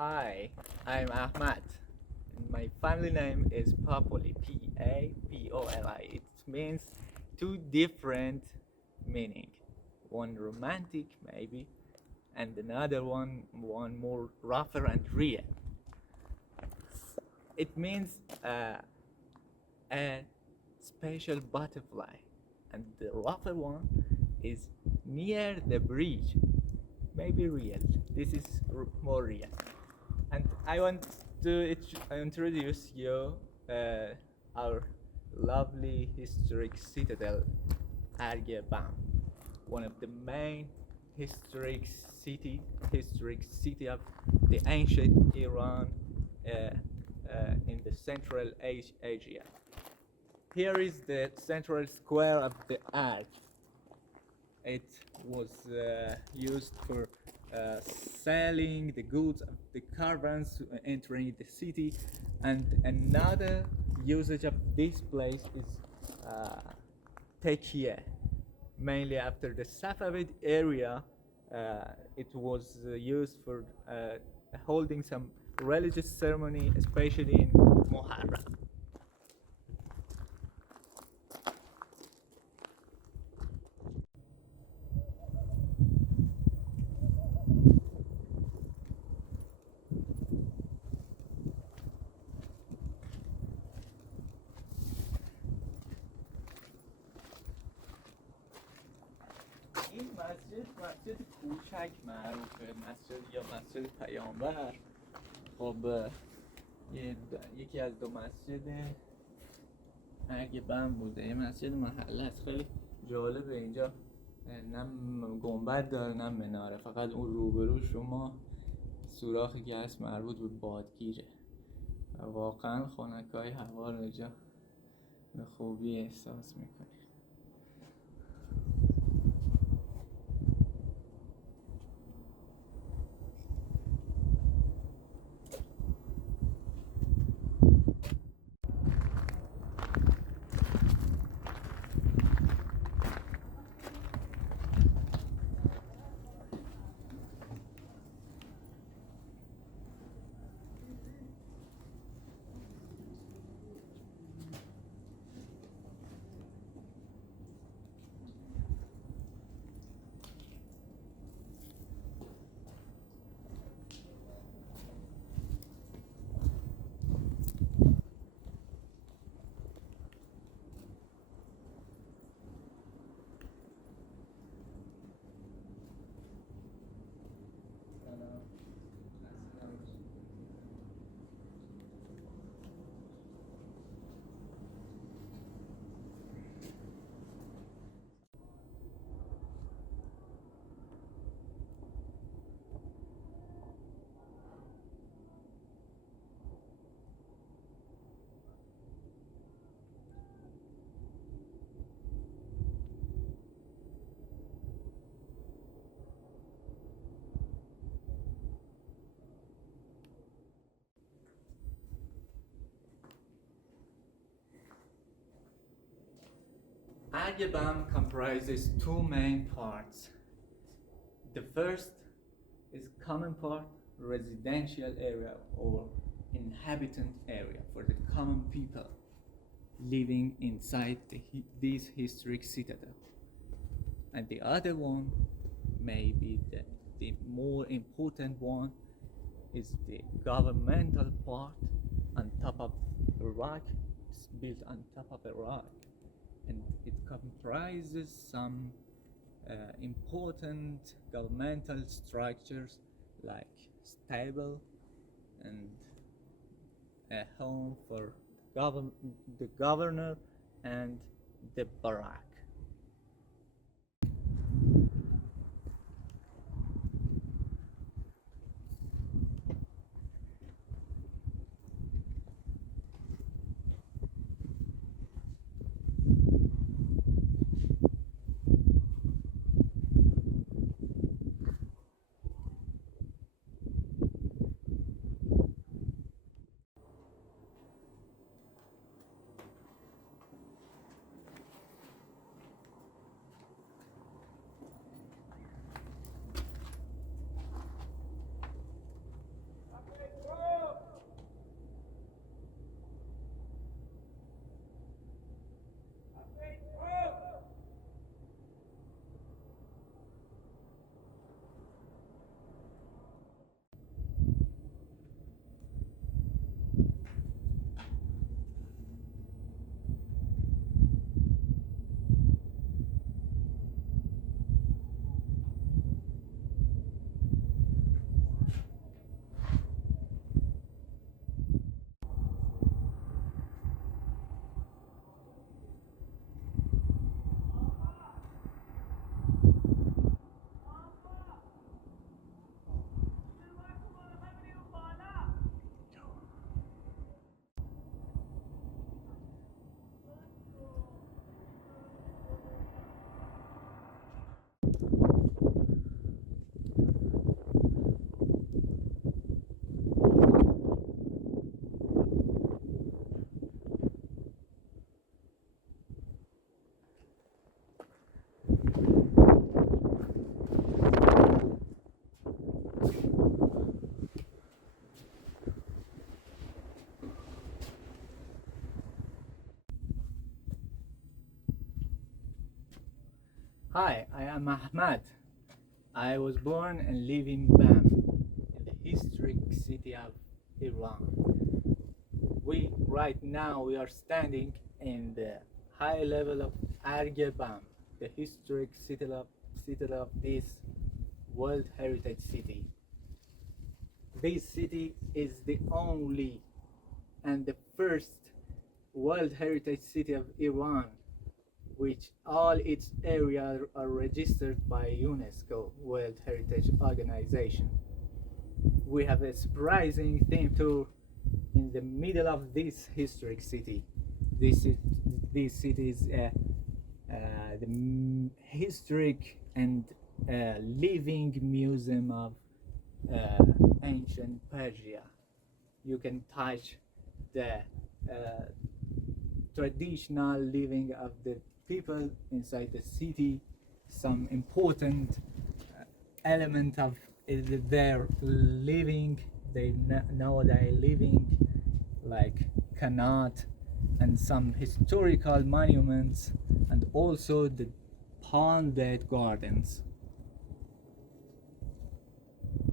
Hi, I'm Ahmad. My family name is Papoli, Papoli. It means two different meaning. One romantic, maybe, and another one more rougher and real. It means a special butterfly, and the rougher one is near the bridge. Maybe real. This is more real. And I want to introduce you our lovely historic citadel, Arg-e, one of the main historic city of the ancient Iran in the Central Asia. Here is the central square of the Arg. It was used for selling the goods of the caravans entering the city, and another usage of this place is Tekiye. Mainly after the Safavid area, it was used for holding some religious ceremony, especially in Muharram. این مسجد کوچک معروفه، مسجد یا مسجد پیامبر. خب یکی از دو مسجد ارگ بم بوده. یه مسجد محله است، خیلی جالبه. اینجا نه گنبد داره نه مناره، فقط اون روبرو شما سوراخی که هست مربوط به بادگیره و واقعا خنکای هوا رو اینجا به خوبی احساس میکنی. Arg-e comprises two main parts. The first is common part, residential area or inhabitant area for the common people living inside this historic citadel. And the other one, maybe the more important one, is the governmental part on top of a rock. It's built on top of a rock, and it comprises some important governmental structures like stable and a home for the governor and the barrack. Hi, I am Ahmad. I was born and live in Bam, in the historic city of Iran. Right now we are standing in the high level of Arg-e, the historic citadel of this World Heritage City. This city is the only and the first World Heritage City of Iran, which all its areas are registered by UNESCO World Heritage Organization. We have a surprising theme tour in the middle of this historic city. This city is the historic and living museum of ancient Persia. You can touch the traditional living of the people inside the city, some important element of their living. They know they're living, like Kanat, and some historical monuments, and also the palm gardens.